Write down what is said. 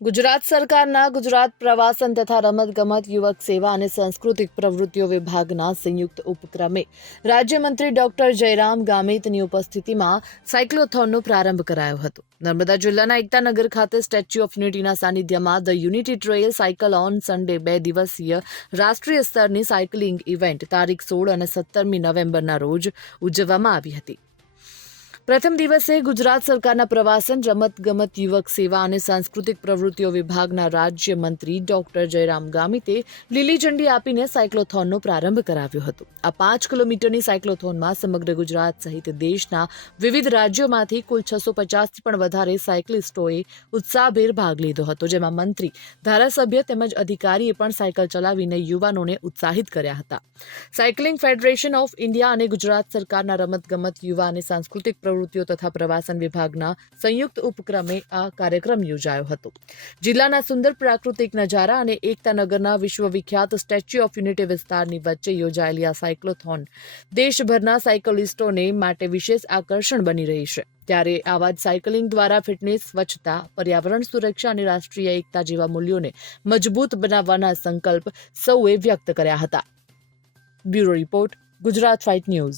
ગુજરાત સરકારના ગુજરાત પ્રવાસન તથા રમતગમત યુવક સેવા અને સાંસ્કૃતિક પ્રવૃત્તિઓ વિભાગના સંયુક્ત ઉપક્રમે રાજ્યમંત્રી ડોક્ટર જયરામ ગામિતની ઉપસ્થિતિમાં સાયક્લોથોનનો પ્રારંભ કરાયો હતો. નર્મદા જિલ્લાના એકતાનગર ખાતે સ્ટેચ્યુ ઓફ યુનિટીના સાનિધ્યમાં the unity trail cycle on Sunday બે દિવસીય રાષ્ટ્રીય સ્તરની સાયકલિંગ ઇવેન્ટ તારીખ સોળ અને સત્તરમી નવેમ્બરના રોજ ઉજવવામાં આવી હતી. પ્રથમ દિવસે ગુજરાત સરકારના પ્રવાસન રમત ગમત યુવક સેવા અને સાંસ્કૃતિક પ્રવૃત્તિઓ વિભાગના રાજ્ય મંત્રી ડોક્ટર જયરામ ગામિતે લીલી ઝંડી આપીને સાયક્લોથોનનો પ્રારંભ કરાવ્યો હતો. આ પાંચ કિલોમીટરની સાયક્લોથોનમાં સમગ્ર ગુજરાત સહિત દેશના વિવિધ રાજ્યોમાંથી કુલ છસો પચાસથી પણ વધારે સાયકલિસ્ટોએ ઉત્સાહભેર ભાગ લીધો હતો, જેમાં મંત્રી, ધારાસભ્ય તેમજ અધિકારીએ પણ સાયકલ ચલાવીને યુવાનોને ઉત્સાહિત કર્યા હતા. સાયકલિંગ ફેડરેશન ઓફ ઇન્ડિયા અને ગુજરાત સરકારના રમતગમત, યુવા અને સાંસ્કૃતિક પ્રવૃત્તિઓ તથા પ્રવાસન વિભાગના સંયુક્ત ઉપક્રમે આ કાર્યક્રમ યોજાયો હતો. જિલ્લાના સુંદર પ્રાકૃતિક નજારા અને એકતાનગરના વિશ્વવિખ્યાત સ્ટેચ્યુ ઓફ યુનિટી વિસ્તારની વચ્ચે યોજાયેલી આ સાયક્લોથોન દેશભરના સાયકલિસ્ટોને માટે વિશેષ આકર્ષણ બની રહી છે. ત્યારે આવા જ સાયકલિંગ દ્વારા ફિટનેસ, સ્વચ્છતા, પર્યાવરણ સુરક્ષા અને રાષ્ટ્રીય એકતા જેવા મૂલ્યોને મજબૂત બનાવવાના સંકલ્પ સૌએ વ્યક્ત કર્યા હતા. Bureau report, Gujarat fight news.